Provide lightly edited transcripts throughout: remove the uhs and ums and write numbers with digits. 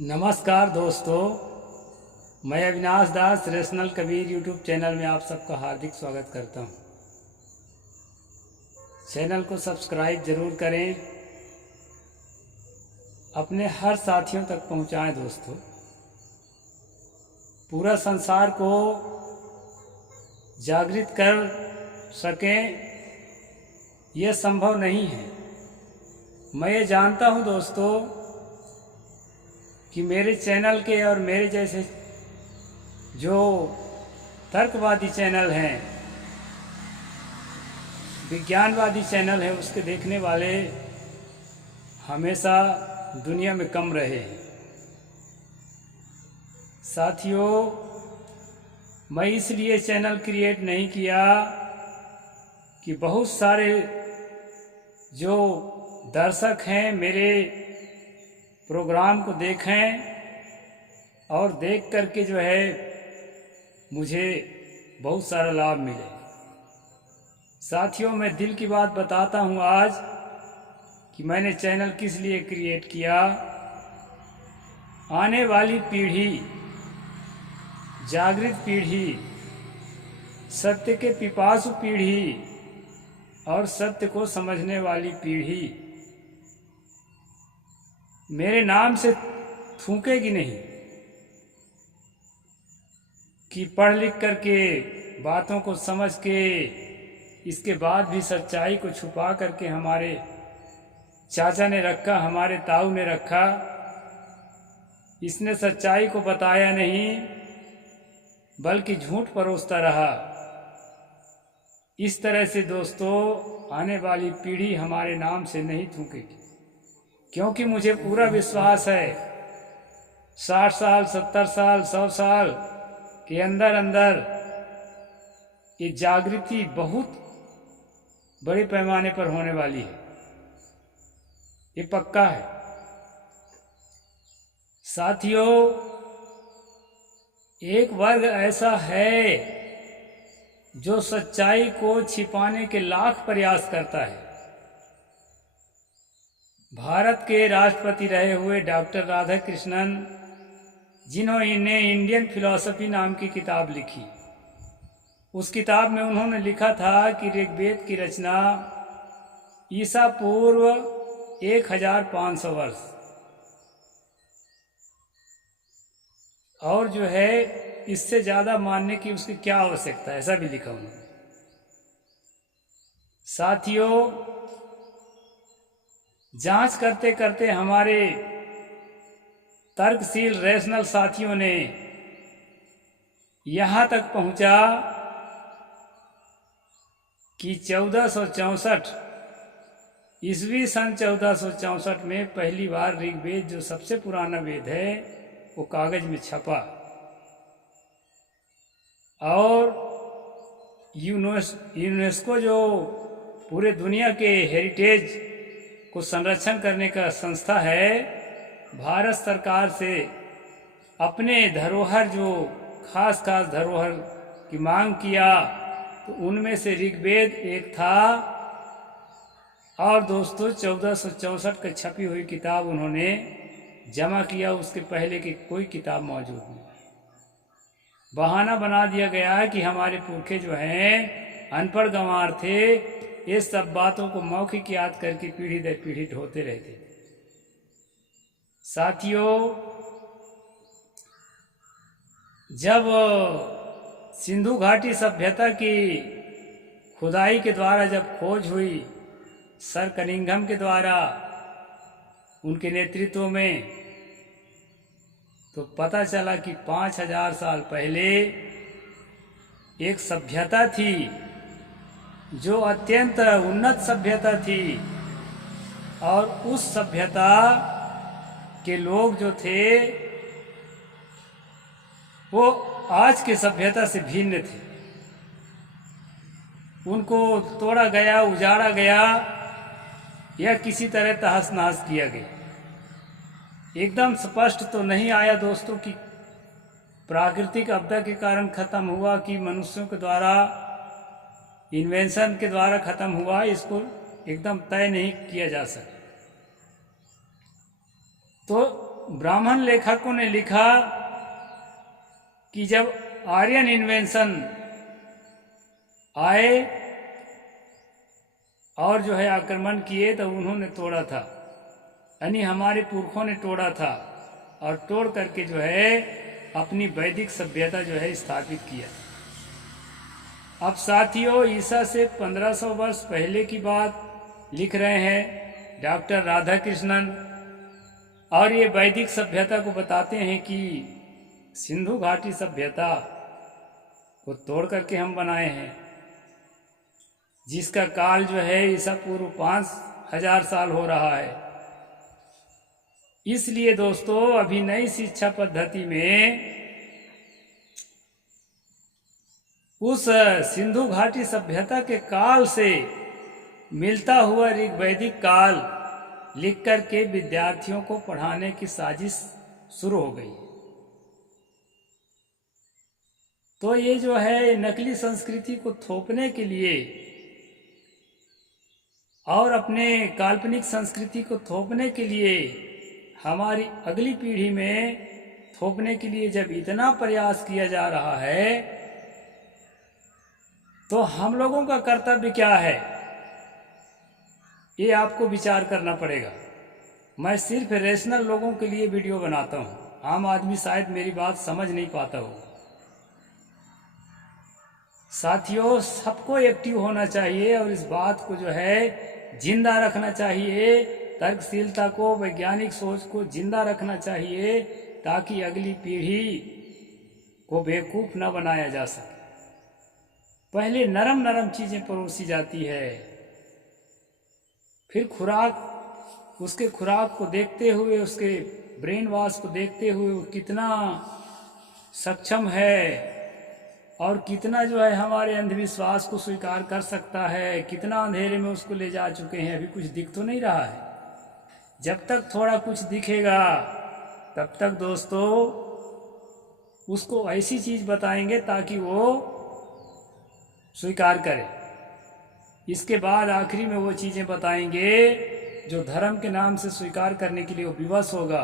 नमस्कार दोस्तों, मैं अविनाश दास रेशनल कबीर यूट्यूब चैनल में आप सबका हार्दिक स्वागत करता हूं। चैनल को सब्सक्राइब जरूर करें, अपने हर साथियों तक पहुंचाएं। दोस्तों, पूरा संसार को जागृत कर सकें यह संभव नहीं है। मैं ये जानता हूं दोस्तों कि मेरे चैनल के और मेरे जैसे जो तर्कवादी चैनल हैं, विज्ञानवादी चैनल हैं, उसके देखने वाले हमेशा दुनिया में कम रहे हैं। साथियों, मैं इसलिए चैनल क्रिएट नहीं किया कि बहुत सारे जो दर्शक हैं मेरे प्रोग्राम को देखें और देख करके जो है मुझे बहुत सारा लाभ मिले। साथियों, मैं दिल की बात बताता हूँ आज कि मैंने चैनल किस लिए क्रिएट किया। आने वाली पीढ़ी, जागृत पीढ़ी, सत्य के पिपासु पीढ़ी और सत्य को समझने वाली पीढ़ी मेरे नाम से थूकेगी नहीं कि पढ़ लिख करके बातों को समझ के इसके बाद भी सच्चाई को छुपा करके हमारे चाचा ने रखा, हमारे ताऊ ने रखा, इसने सच्चाई को बताया नहीं बल्कि झूठ परोसता रहा। इस तरह से दोस्तों आने वाली पीढ़ी हमारे नाम से नहीं थूकेगी, क्योंकि मुझे पूरा विश्वास है 60 साल, 70 साल, 100 साल के अंदर अंदर ये जागृति बहुत बड़े पैमाने पर होने वाली है। ये पक्का है। साथियों, एक वर्ग ऐसा है जो सच्चाई को छिपाने के लाख प्रयास करता है। भारत के राष्ट्रपति रहे हुए डॉक्टर राधाकृष्णन, जिन्होंने इंडियन फिलॉसफी नाम की किताब लिखी, उस किताब में उन्होंने लिखा था कि ऋग्वेद की रचना ईसा पूर्व 1500 वर्ष और जो है इससे ज़्यादा मानने की उसकी क्या आवश्यकता है, ऐसा भी लिखा उन्होंने। साथियों, जांच करते करते हमारे तर्कशील रैशनल साथियों ने यहाँ तक पहुँचा कि 1464 ईस्वी सन 1464 में पहली बार ऋग्वेद, जो सबसे पुराना वेद है, वो कागज में छपा और यूनेस्को जो पूरे दुनिया के हेरिटेज को संरक्षण करने का संस्था है, भारत सरकार से अपने धरोहर, जो खास धरोहर की मांग किया, तो उनमें से ऋग्वेद एक था। और दोस्तों 1464 की छपी हुई किताब उन्होंने जमा किया, उसके पहले की कोई किताब मौजूद नहीं। बहाना बना दिया गया है कि हमारे पुरखे जो हैं अनपढ़ गंवार थे, ये सब बातों को मौखिक याद करके पीढ़ी दर पीढ़ी ढोते रहते थे। साथियों, जब सिंधु घाटी सभ्यता की खुदाई के द्वारा जब खोज हुई, सर कनिंघम के द्वारा, उनके नेतृत्व में, तो पता चला कि 5000 साल पहले एक सभ्यता थी जो अत्यंत उन्नत सभ्यता थी, और उस सभ्यता के लोग जो थे वो आज के सभ्यता से भिन्न थे। उनको तोड़ा गया, उजाड़ा गया या किसी तरह तहस नहस किया गया। एकदम स्पष्ट तो नहीं आया दोस्तों कि प्राकृतिक आपदा के कारण खत्म हुआ कि मनुष्यों के द्वारा, इन्वेंशन के द्वारा खत्म हुआ, इसको एकदम तय नहीं किया जा सका। तो ब्राह्मण लेखकों ने लिखा कि जब आर्यन इन्वेंशन आए और जो है आक्रमण किए तो उन्होंने तोड़ा था, यानी हमारे पुरखों ने तोड़ा था और तोड़ करके जो है अपनी वैदिक सभ्यता जो है स्थापित किया। अब साथियों, ईसा से 1500 वर्ष पहले की बात लिख रहे हैं डॉक्टर राधाकृष्णन, और ये वैदिक सभ्यता को बताते हैं कि सिंधु घाटी सभ्यता को तोड़ करके हम बनाए हैं, जिसका काल जो है ईसा पूर्व 5000 साल हो रहा है। इसलिए दोस्तों, अभी नई शिक्षा पद्धति में उस सिंधु घाटी सभ्यता के काल से मिलता हुआ ऋग्वैदिक काल लिख करके विद्यार्थियों को पढ़ाने की साजिश शुरू हो गई। तो ये जो है नकली संस्कृति को थोपने के लिए और अपने काल्पनिक संस्कृति को थोपने के लिए, हमारी अगली पीढ़ी में थोपने के लिए जब इतना प्रयास किया जा रहा है, तो हम लोगों का कर्तव्य क्या है, ये आपको विचार करना पड़ेगा। मैं सिर्फ रेशनल लोगों के लिए वीडियो बनाता हूँ, आम आदमी शायद मेरी बात समझ नहीं पाता हो। साथियों, सबको एक्टिव होना चाहिए और इस बात को जो है जिंदा रखना चाहिए, तर्कशीलता को, वैज्ञानिक सोच को जिंदा रखना चाहिए, ताकि अगली पीढ़ी को बेवकूफ़ न बनाया जा सके। पहले नरम नरम चीज़ें परोसी जाती है, फिर उसके खुराक को देखते हुए, उसके ब्रेन वॉश को देखते हुए वो कितना सक्षम है और कितना जो है हमारे अंधविश्वास को स्वीकार कर सकता है, कितना अंधेरे में उसको ले जा चुके हैं। अभी कुछ दिख तो नहीं रहा है। जब तक थोड़ा कुछ दिखेगा तब तक दोस्तों उसको ऐसी चीज़ बताएंगे ताकि वो स्वीकार करे। इसके बाद आखिरी में वो चीज़ें बताएंगे जो धर्म के नाम से स्वीकार करने के लिए वो विवश होगा।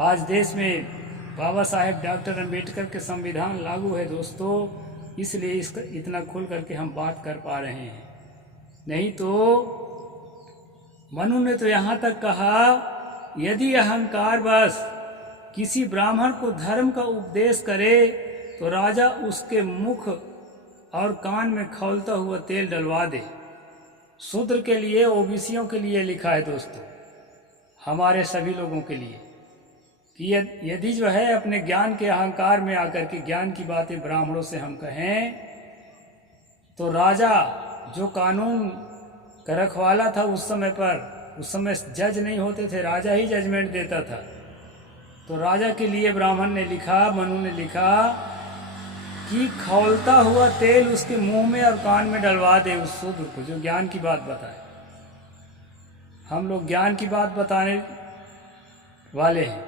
आज देश में बाबा साहेब डॉक्टर अम्बेडकर के संविधान लागू है दोस्तों, इसलिए इसका इतना खुल करके हम बात कर पा रहे हैं। नहीं तो मनु ने तो यहाँ तक कहा, यदि अहंकार बस किसी ब्राह्मण को धर्म का उपदेश करे तो राजा उसके मुख और कान में खौलता हुआ तेल डलवा दे। शूद्र के लिए, ओबीसियों के लिए लिखा है दोस्तों, हमारे सभी लोगों के लिए, कि यदि जो है अपने ज्ञान के अहंकार में आकर के ज्ञान की बातें ब्राह्मणों से हम कहें, तो राजा जो कानून का रखवाला था उस समय पर, उस समय जज नहीं होते थे, राजा ही जजमेंट देता था। तो राजा के लिए ब्राह्मण ने लिखा, मनु ने लिखा कि खौलता हुआ तेल उसके मुंह में और कान में डलवा दे उस शूद्र को जो ज्ञान की बात बताए। हम लोग ज्ञान की बात बताने वाले हैं।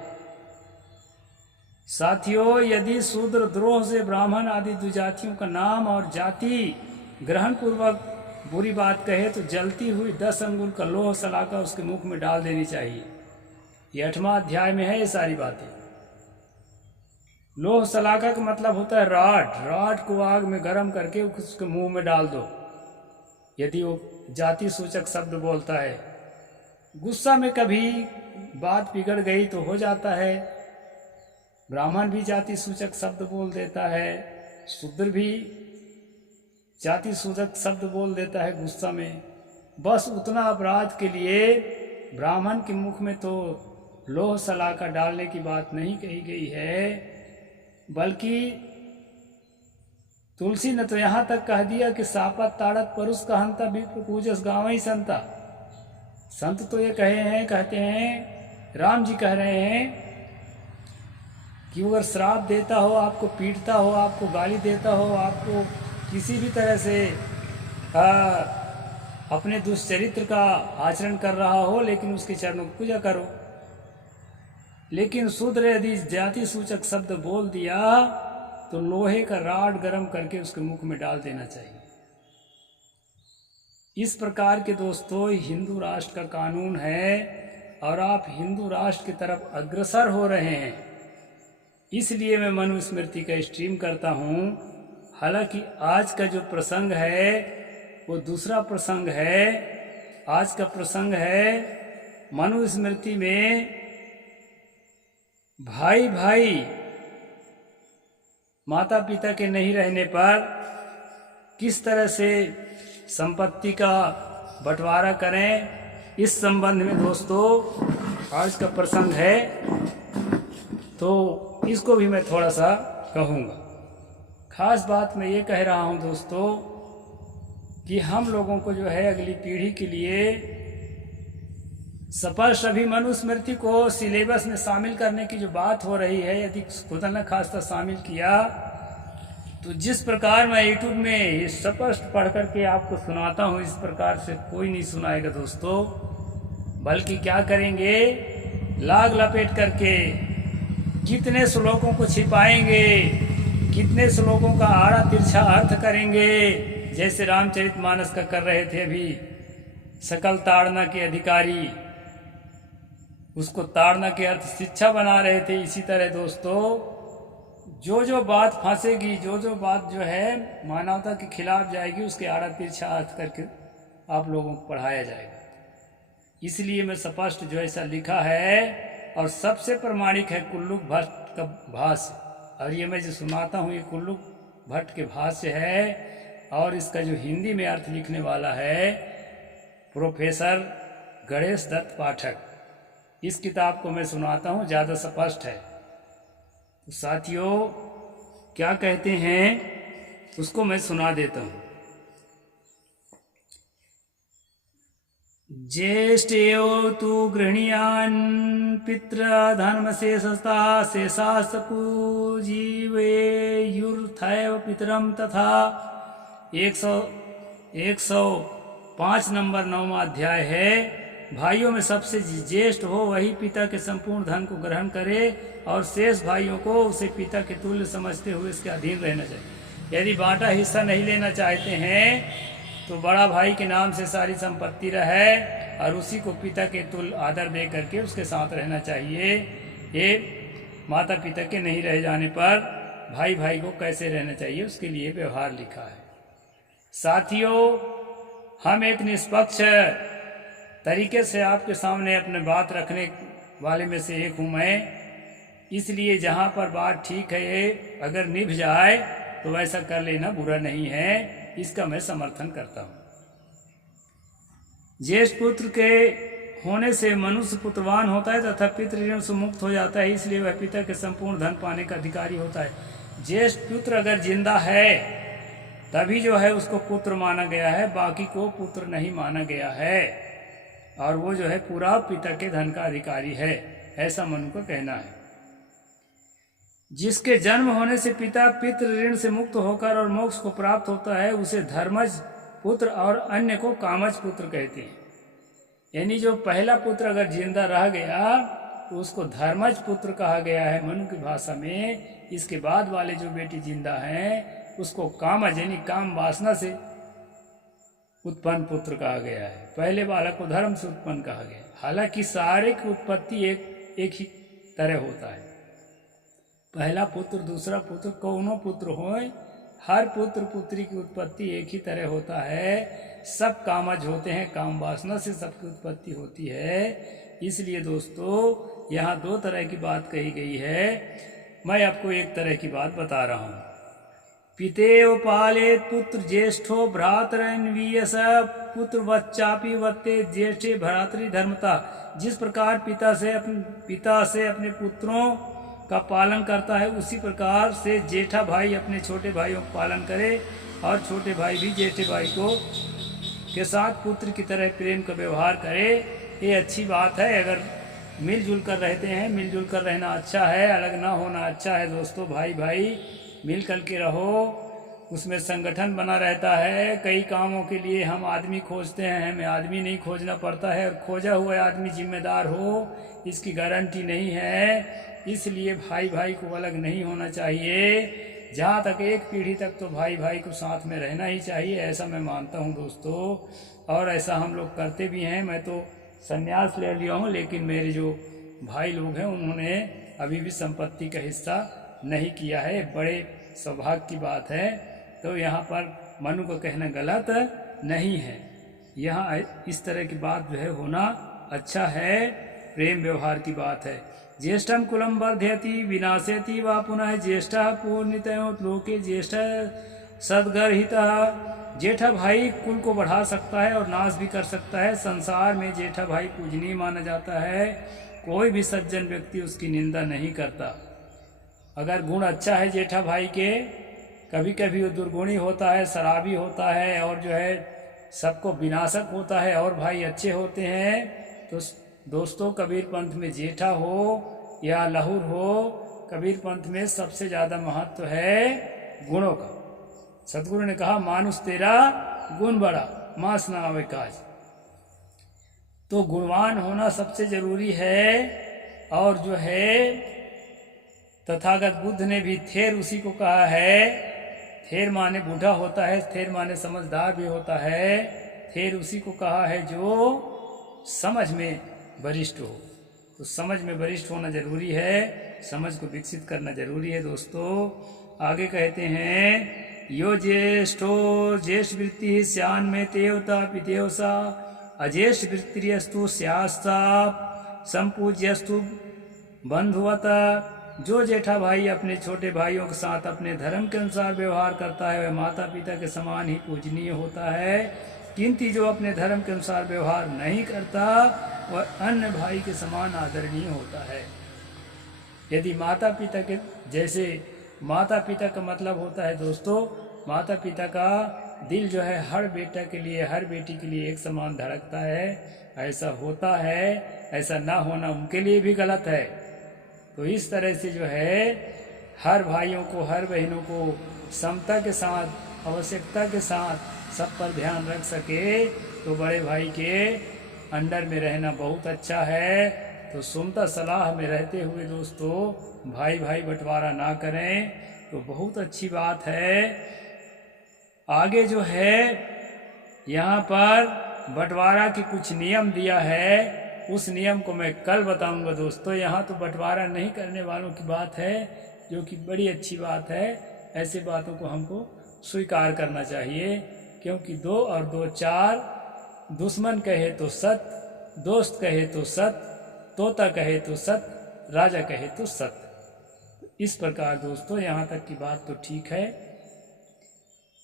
साथियों, यदि शूद्र द्रोह से ब्राह्मण आदि द्विजातियों का नाम और जाति ग्रहण पूर्वक बुरी बात कहे तो जलती हुई 10 अंगुल का लोह सलाका उसके मुख में डाल देनी चाहिए। ये 8वां अध्याय में है ये सारी बातें। लोह सलाका का मतलब होता है राड को आग में गर्म करके उसके मुंह में डाल दो, यदि वो जाति सूचक शब्द बोलता है। गुस्सा में कभी बात बिगड़ गई तो हो जाता है, ब्राह्मण भी जाति सूचक शब्द बोल देता है, शूद्र भी जाति सूचक शब्द बोल देता है गुस्सा में। बस उतना अपराध के लिए ब्राह्मण के मुख में तो लोह सलाका डालने की बात नहीं कही गई है, बल्कि तुलसी ने तो यहाँ तक कह दिया कि सापत ताड़त परुष का हंता भी पूजस गाँव ही संता। संत तो ये कहते हैं, राम जी कह रहे हैं कि अगर श्राप देता हो, आपको पीटता हो, आपको गाली देता हो, आपको किसी भी तरह से अपने दुष्चरित्र का आचरण कर रहा हो, लेकिन उसके चरणों की पूजा करो। लेकिन शूद्र यदि जाति सूचक शब्द बोल दिया तो लोहे का राड गर्म करके उसके मुख में डाल देना चाहिए। इस प्रकार के दोस्तों हिंदू राष्ट्र का कानून है और आप हिंदू राष्ट्र की तरफ अग्रसर हो रहे हैं। इसलिए मैं मनुस्मृति का स्ट्रीम करता हूँ। हालांकि आज का जो प्रसंग है वो दूसरा प्रसंग है। आज का प्रसंग है मनुस्मृति में भाई भाई माता पिता के नहीं रहने पर किस तरह से संपत्ति का बंटवारा करें, इस संबंध में दोस्तों आज का प्रसंग है। तो इसको भी मैं थोड़ा सा कहूँगा। खास बात मैं ये कह रहा हूँ दोस्तों कि हम लोगों को जो है अगली पीढ़ी के लिए स्पष्ट अभी मनुस्मृति को सिलेबस में शामिल करने की जो बात हो रही है, यदि खुदा न खास्ता शामिल किया तो जिस प्रकार मैं यूट्यूब में ये स्पष्ट पढ़ करके आपको सुनाता हूँ, इस प्रकार से कोई नहीं सुनाएगा दोस्तों। बल्कि क्या करेंगे, लाग लपेट करके कितने श्लोकों को छिपाएंगे, कितने श्लोकों का आड़ा तिरछा अर्थ करेंगे, जैसे रामचरितमानस का कर रहे थे अभी। सकल ताड़ना के अधिकारी उसको ताड़ना के अर्थ शिक्षा बना रहे थे। इसी तरह दोस्तों जो बात फंसेगी, जो बात जो है मानवता के खिलाफ जाएगी, उसके आड़ा तिरछा अर्थ करके आप लोगों को पढ़ाया जाएगा। इसलिए मैं स्पष्ट जो ऐसा लिखा है, और सबसे प्रमाणिक है कुल्लुक भट्ट का भाष्य। और ये मैं जो सुनाता हूँ ये कुल्लुक भट्ट के भाष्य है, और इसका जो हिंदी में अर्थ लिखने वाला है प्रोफेसर गणेश दत्त पाठक। इस किताब को मैं सुनाता हूँ, ज़्यादा स्पष्ट है। तो साथियों क्या कहते हैं उसको मैं सुना देता हूँ। ज्येष्ठेयो तु गृह्णीयान् पितृधर्म शेषस्ता शेषास्तु जीवेयुर्थैव पितरम तथा 105 नंबर 9वां अध्याय है। भाइयों में सबसे ज्येष्ठ हो वही पिता के संपूर्ण धन को ग्रहण करे, और शेष भाइयों को उसे पिता के तुल्य समझते हुए इसके अधीन रहना चाहिए। यदि बांटा हिस्सा नहीं लेना चाहते हैं तो बड़ा भाई के नाम से सारी संपत्ति रहे, और उसी को पिता के तुल्य आदर दे करके उसके साथ रहना चाहिए। ये माता पिता के नहीं रह जाने पर भाई भाई को कैसे रहना चाहिए उसके लिए व्यवहार लिखा है। साथियों हम एक निष्पक्ष तरीके से आपके सामने अपने बात रखने वाले में से एक हूँ मैं। इसलिए जहाँ पर बात ठीक है, ये अगर निभ जाए तो वैसा कर लेना बुरा नहीं है, इसका मैं समर्थन करता हूँ। ज्येष्ठ पुत्र के होने से मनुष्य पुत्रवान होता है तथा पितृ से मुक्त हो जाता है, इसलिए वह पिता के संपूर्ण धन पाने का अधिकारी होता है। ज्येष्ठ पुत्र अगर जिंदा है तभी जो है उसको पुत्र माना गया है, बाकी को पुत्र नहीं माना गया है, और वो जो है पूरा पिता के धन का अधिकारी है, ऐसा मनु का कहना है। जिसके जन्म होने से पिता पितृ ऋण से मुक्त होकर और मोक्ष को प्राप्त होता है उसे धर्मज पुत्र और अन्य को कामज पुत्र कहते हैं। यानी जो पहला पुत्र अगर जिंदा रह गया तो उसको धर्मज पुत्र कहा गया है मनु की भाषा में। इसके बाद वाले जो बेटी जिंदा हैं उसको कामज यानी काम वासना से उत्पन्न पुत्र कहा गया है। पहले बालक को धर्म से उत्पन्न कहा गया। हालांकि सारे की उत्पत्ति एक ही तरह होता है। पहला पुत्र दूसरा पुत्र कौनो पुत्र हो, हर पुत्र पुत्री की उत्पत्ति एक ही तरह होता है। सब कामज होते हैं, काम वासना से सबकी उत्पत्ति होती है। इसलिए दोस्तों यहाँ दो तरह की बात कही गई है, मैं आपको एक तरह की बात बता रहा हूँ। पितेव पालेत पुत्र ज्येष्ठो भ्रातरन्वीयस पुत्र वच्चापि वत्ते ज्येष्ठे भ्रातृ धर्मता। जिस प्रकार पिता से अपने पुत्रों का पालन करता है उसी प्रकार से जेठा भाई अपने छोटे भाइयों का पालन करे, और छोटे भाई भी जेठे भाई के साथ पुत्र की तरह प्रेम का व्यवहार करे। ये अच्छी बात है। अगर मिलजुल कर रहते हैं, मिलजुल कर रहना अच्छा है, अलग ना होना अच्छा है। दोस्तों भाई भाई मिल कर के रहो, उसमें संगठन बना रहता है। कई कामों के लिए हम आदमी खोजते हैं, हमें आदमी नहीं खोजना पड़ता है, और खोजा हुआ आदमी जिम्मेदार हो इसकी गारंटी नहीं है। इसलिए भाई भाई को अलग नहीं होना चाहिए। जहाँ तक एक पीढ़ी तक तो भाई भाई को साथ में रहना ही चाहिए, ऐसा मैं मानता हूँ दोस्तों, और ऐसा हम लोग करते भी हैं। मैं तो संन्यास ले लिया हूँ, लेकिन मेरे जो भाई लोग हैं उन्होंने अभी भी संपत्ति का हिस्सा नहीं किया है। बड़े सौभाग्य की बात है। तो यहाँ पर मनु का कहना गलत नहीं है। यहाँ इस तरह की बात जो है होना अच्छा है, प्रेम व्यवहार की बात है। ज्येष्ठम कुलम वर्धयति विनाशयति वा पुनः ज्येष्ठा पूर्णितयोत लोके ज्येष्ठ सद्गर्हिता। जेठा भाई कुल को बढ़ा सकता है और नाश भी कर सकता है। संसार में जेठा भाई पूजनीय माना जाता है। कोई भी सज्जन व्यक्ति उसकी निंदा नहीं करता। अगर गुण अच्छा है जेठा भाई के, कभी कभी वो दुर्गुणी होता है, शराबी होता है और जो है सबको विनाशक होता है, और भाई अच्छे होते हैं। तो दोस्तों, कबीर पंथ में जेठा हो या लहुर हो, कबीर पंथ में सबसे ज़्यादा महत्व है गुणों का। सतगुरु ने कहा मानुष तेरा गुण बड़ा, मास ना आवे काज। तो गुणवान होना सबसे जरूरी है। और जो है तथागत बुद्ध ने भी थेर उसी को कहा है। थेर माने बूढ़ा होता है, थेर माने समझदार भी होता है। थेर उसी को कहा है जो समझ में वरिष्ठ हो। तो समझ में वरिष्ठ होना जरूरी है, समझ को विकसित करना जरूरी है। दोस्तों आगे कहते हैं यो ज्येष्ठो ज्येष्ठ वृत्ति स्यान में तेवता पितेवसा अज्येष्ठ वृत्तिस्तु स्यास्ता संपूज्यस्तु बंधुवता। जो जेठा भाई अपने छोटे भाइयों के साथ अपने धर्म के अनुसार व्यवहार करता है वह माता पिता के समान ही पूजनीय होता है, किंतु जो अपने धर्म के अनुसार व्यवहार नहीं करता वह अन्य भाई के समान आदरणीय होता है। यदि माता पिता के जैसे, माता पिता का मतलब होता है दोस्तों, माता पिता का दिल जो है हर बेटा के लिए, हर बेटी के लिए एक समान धड़कता है। ऐसा होता है, ऐसा ना होना उनके लिए भी गलत है। तो इस तरह से जो है हर भाइयों को, हर बहनों को समता के साथ, आवश्यकता के साथ सब पर ध्यान रख सके तो बड़े भाई के अंडर में रहना बहुत अच्छा है। तो सुनता सलाह में रहते हुए दोस्तों भाई भाई बंटवारा ना करें तो बहुत अच्छी बात है। आगे जो है यहाँ पर बंटवारा की कुछ नियम दिया है, उस नियम को मैं कल बताऊंगा दोस्तों। यहाँ तो बंटवारा नहीं करने वालों की बात है, जो कि बड़ी अच्छी बात है। ऐसे बातों को हमको स्वीकार करना चाहिए, क्योंकि 2 और 2 4, दुश्मन कहे तो सत, दोस्त कहे तो सत, तोता कहे तो सत, राजा कहे तो सत। इस प्रकार दोस्तों यहाँ तक की बात तो ठीक है।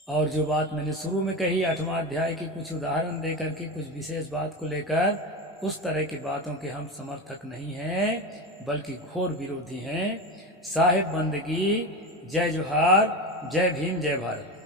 और जो बात मैंने शुरू में कही 8वां अध्याय की कुछ उदाहरण दे करके, कुछ विशेष बात को लेकर, उस तरह की बातों के हम समर्थक नहीं हैं, बल्कि घोर विरोधी हैं। साहिब बंदगी। जय जोहार, जय भीम, जय भारत।